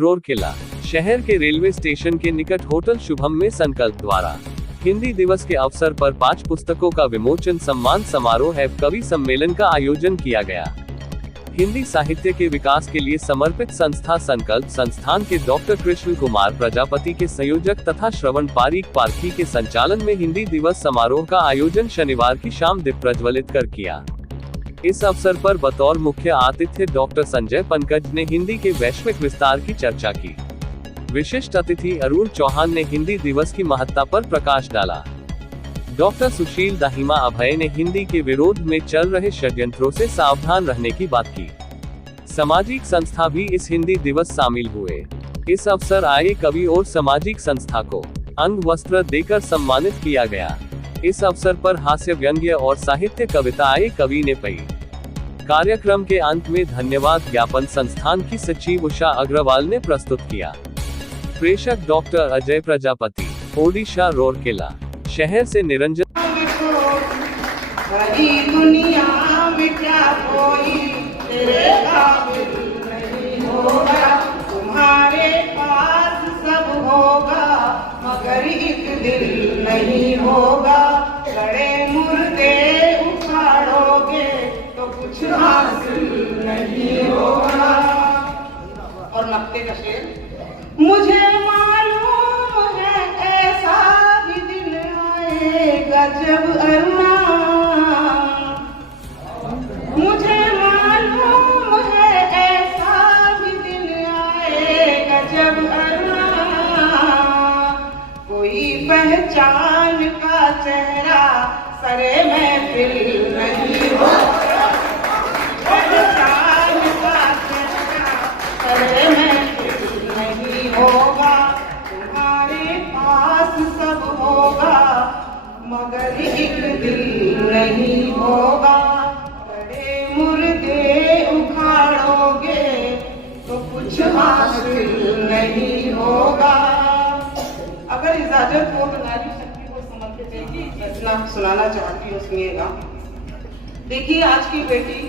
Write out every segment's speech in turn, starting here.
रोरकेला शहर के railway station के निकट होटल शुभम में संकल्प द्वारा हिंदी दिवस के अवसर पर 5 पुस्तकों का विमोचन सम्मान समारोह एवं कवि सम्मेलन का आयोजन किया गया। हिंदी साहित्य के विकास के लिए समर्पित संस्था संकल्प संस्थान के डॉक्टर कृष्ण कुमार प्रजापति के संयोजक तथा श्रवण पारीक पारखी के संचालन में हिंदी दिवस समारोह का आयोजन शनिवार की शाम दीप प्रज्वलित कर किया। इस अवसर पर बतौर मुख्य आतिथ्य डॉक्टर संजय पंकज ने हिंदी के वैश्विक विस्तार की चर्चा की। विशिष्ट अतिथि अरुण चौहान ने हिंदी दिवस की महत्ता पर प्रकाश डाला। डॉक्टर सुशील दाहिमा अभय ने हिंदी के विरोध में चल रहे षड्यंत्रों से सावधान रहने की बात की। सामाजिक संस्था भी इस हिंदी दिवस शामिल हुए। इस अवसर आए कवि और सामाजिक संस्था को अंग वस्त्र देकर सम्मानित किया गया। इस अवसर पर हास्य व्यंग्य और साहित्य कविताएं कवि ने पढ़ी। कार्यक्रम के अंत में धन्यवाद ज्ञापन संस्थान की सचिव उषा अग्रवाल ने प्रस्तुत किया। प्रेषक डॉक्टर अजय प्रजापति, ओडिशा रोरकेला शहर से निरंजन। दुनिया में क्या कोई तेरे काबिल नहीं होगा, तुम्हारे पास सब होगा मगर एक दिल नहीं होगा। लड़े मुर्दे उखाड़ोगे तो कुछ हासिल नहीं होगा। और नक्ते का शेर, मुझे मालूम है ऐसा भी दिन आएगा जब अरुणा, मुझे मालूम है ऐसा भी दिन आएगा जब अरुणा, कोई पहचान का चेहरा सरे महफिल नहीं होगा, पहचान का चेहरा सरे महफिल नहीं होगा। तुम्हारे पास सब होगा मगर एक दिल नहीं होगा। बड़े मुर्दे उखाड़ोगे तो कुछ हासिल नहीं होगा। अगर इजाजत हो तो नारी शक्ति को समर्पित एक रचना सुनाना चाहती हूँ, सुनिएगा। देखिए, आज की बेटी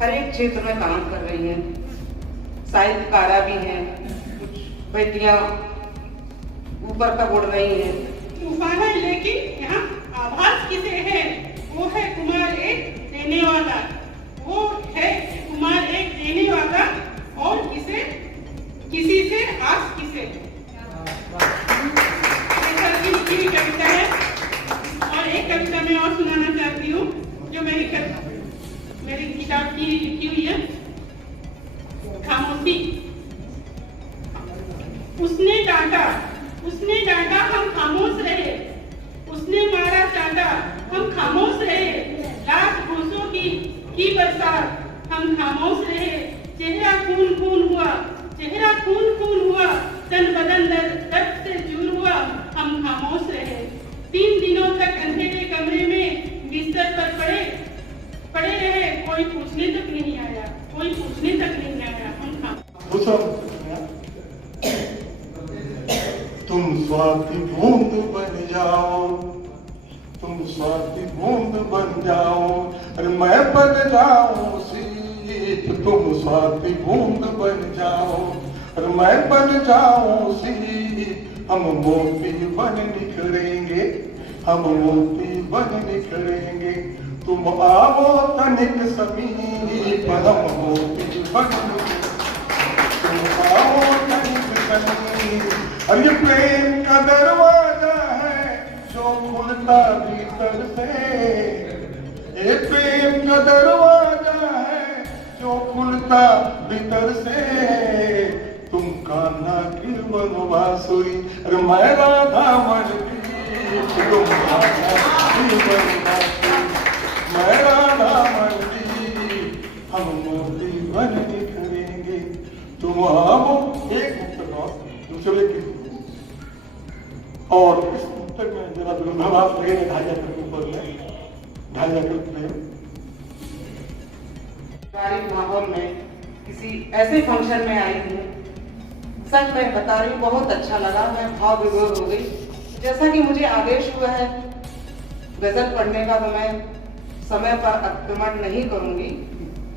हर एक क्षेत्र में काम कर रही है, साहित्यकारा भी हैं, कुछ बेटियां ऊपर तक उड़ रही हैं। तूफान है लेकिन यहाँ आभास किसे है, वो है कुमार एक देने वाला, वो है कुमार एक देने वाला, और किसे किसी से आस किसे। लिखी हुई कविता है। और एक कविता मैं और सुनाना चाहती हूँ जो मेरी किताब की लिखी हुई है, खामोशी। उसने डांटा हम खामोश रहे, उसने मारा चाटा हम खामोश रहे, लाख घूसों की बरसात हम खामोश रहे, चेहरा खून खून हुआ, तन बदन दर्द से चूर हुआ, हम खामोश रहे। 3 दिनों तक अंधेरे कमरे में बिस्तर पर पड़े रहे, कोई पूछने तक नहीं आया, हम खामोश। तुम स्वाति बूंद बन जाओ, तुम स्वाति बूंद बन जाओ, अरे मैं बन जाऊं सीप। तुम स्वाति बूंद बन जाओ और मैं बन जाऊं सीप। हम मोती बन निखरेंगे, हम मोती बन निखरेंगे। तुम आओ तनिक समीप, हम मोती बन निखरेंगे। तुम आओ तनिक समीप। और ये प्रेम का दरवाजा है जो खुलता भीतर से, ये प्रेम का दरवाजा है जो खुलता भीतर से। तुम कान्हा की वनवासुरी और मैं राधा मणि, तुम कान्हा की वनवासुरी मैं राधा मणि, हम मोती बन निखरेंगे। तुम आओ। एक दूसरे की और इस पुस्तक में जरा विरोधाभास लगेगा, ढांचा करके ऊपर ढांचा करके माहौल में किसी ऐसे फंक्शन में आई हूँ, सच में बता रही हूँ, बहुत अच्छा लगा। मैं भाव विभोर हो गई। जैसा कि मुझे आदेश हुआ है गजल पढ़ने का, तो मैं समय पर अतिक्रमण नहीं करूंगी,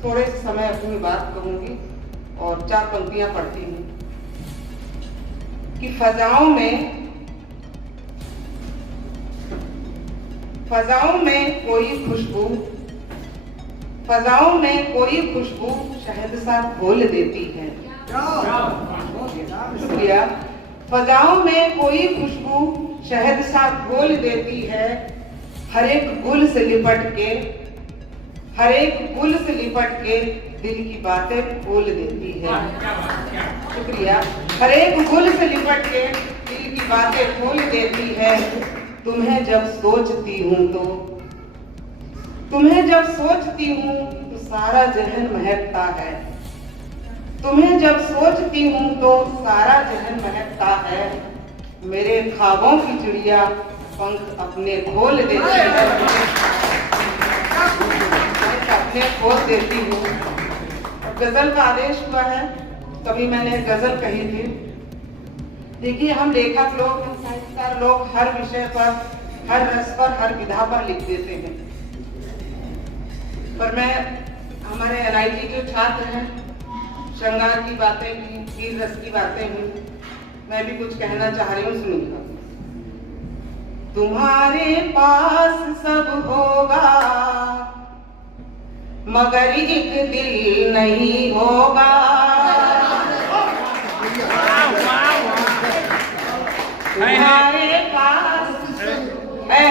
थोड़े समय अपनी बात कहूंगी और 4 पंक्तियां पढ़ती हूँ कि फजाओं में कोई खुशबू शहद सा घोल देती है। शुक्रिया। फजाओं में कोई खुशबू शहद सा घोल देती है, हर एक गुल से लिपट के दिल की बातें खोल देती है। शुक्रिया। हर एक गुल से लिपट के दिल की बातें खोल देती है। तुम्हें जब सोचती हूँ तो सारा जहन महकता है। तुम्हें जब सोचती हूँ तो सारा जहन महकता है। मेरे ख्वाबों की चिड़िया पंख अपने खोल देती है, अपने खोल देती हूँ। गजल का आदेश हुआ है, कभी मैंने गजल कही थी। देखिए, हम लेखक लोग, हम साहित्यकार लोग हर विषय पर, हर रस पर, हर विधा पर लिख देते हैं, पर मैं हमारे NIT के छात्र हैं, श्रृंगार की बातें की, वीर रस की बातें हुई, मैं भी कुछ कहना चाह रही हूँ, सुनिएगा। तुम्हारे पास सब होगा मगर एक दिल नहीं होगा। तुम्हारे पास है